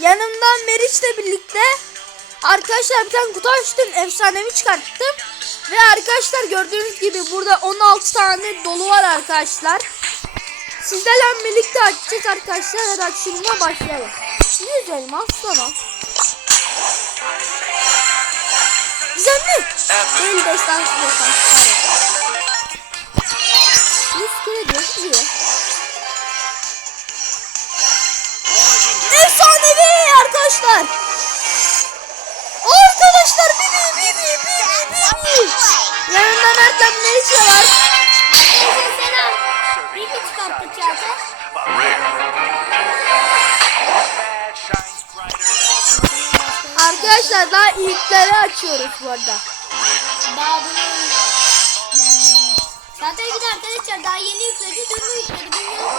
Yanımdan Meriç'le birlikte arkadaşlar bir tane kutu açtım. Efsanevi çıkarttım. Ve arkadaşlar gördüğünüz gibi burada 16 tane dolu var arkadaşlar. Sizlerle birlikte açacağız arkadaşlar. Hadi açılma başlayalım. Ne güzelim aslanım. Güzel mi? Değil destansı destansı. Yüz kere diyor. Arkadaşlar. Arkadaşlar bibi bibi bibi bibi. Yanında Mert'le Melisa var. Selam. Bir mi çıkarttık zaten? Arkadaşlar daha ilkleri açıyoruz bu arada. Daha bunun... Zaten bir arkadaşlar daha yeni yükledi, dün yükledi bilmiyorum.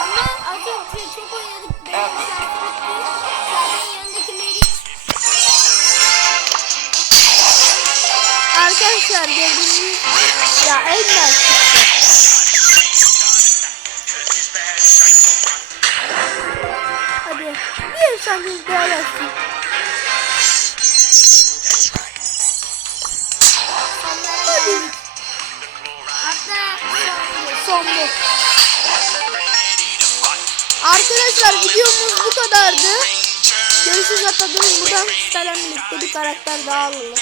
Ama az önce Arkadaşlar gördüğünüz ya Ender çıktı. Hadi bir efsanevi daha versin. Hadi son bu. Arkadaşlar videomuz bu kadardı. Görüşürüz atladığımız buradan sizlerle birlikte bir karakter daha alalım.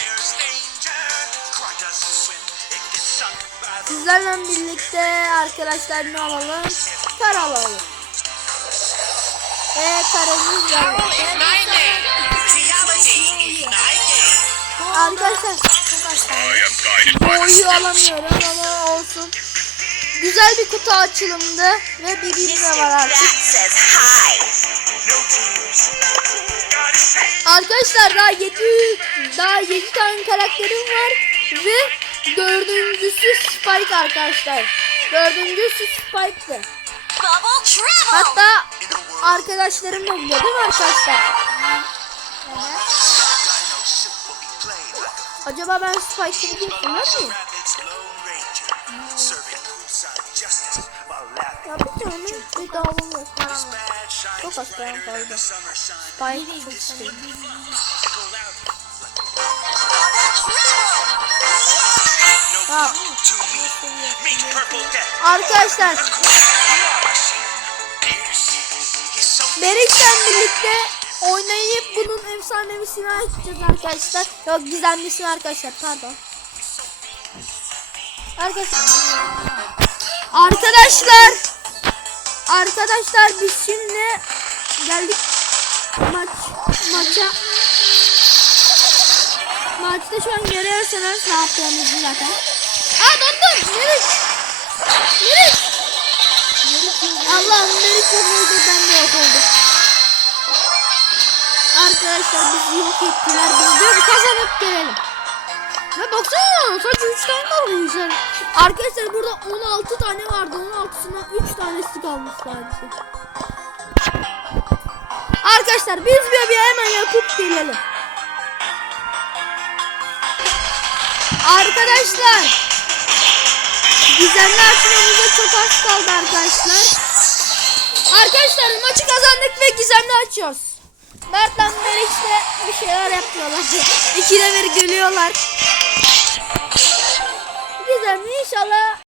Sizlerle birlikte arkadaşlar ne alalım? Kar alalım. Ve karımız. Arkadaşlar çok az kaldı. boyu alamıyorum ama olsun. Güzel bir kutu açılımdı ve bir bilgi de var artık. Arkadaşlar daha 7 daha 7 tane karakterim var ve dördüncüsü Spike arkadaşlar. Dördüncüsü Spike'tı. Hatta arkadaşlarım da biliyor değil mi arkadaşlar? Acaba ben Spike'ı biliyorsun değil mi? Ya bir tane bedava yok. Çok az param kaldı. Spike çok istedim. Arkadaşlar. Berik'le birlikte oynayıp bunun efsanevisini açacağız arkadaşlar. Yok gizemlisini arkadaşlar pardon. Arkadaşlar. Arkadaşlar. Arkadaşlar biz şimdi geldik maç maça. Maçta şu an görüyorsunuz ne yaptığımızı zaten. Dur Meriç Meriç Allah'ım Meriç yok ben de yok oldum. Arkadaşlar bizi yok ettiler biz bir kazanıp gelelim. Ve baksana sadece 3 tane kalmışlar. Arkadaşlar burada 16 tane vardı. 16'sından 3 tanesi kalmış sadece. Arkadaşlar biz bir bir hemen yapıp gelelim. Arkadaşlar Gizemli açmamıza çok az kaldı arkadaşlar. Arkadaşlar maçı kazandık ve gizemli açıyoruz. Mert'le de bir şeyler yapıyorlar. İkide bir gülüyorlar. Gizemli inşallah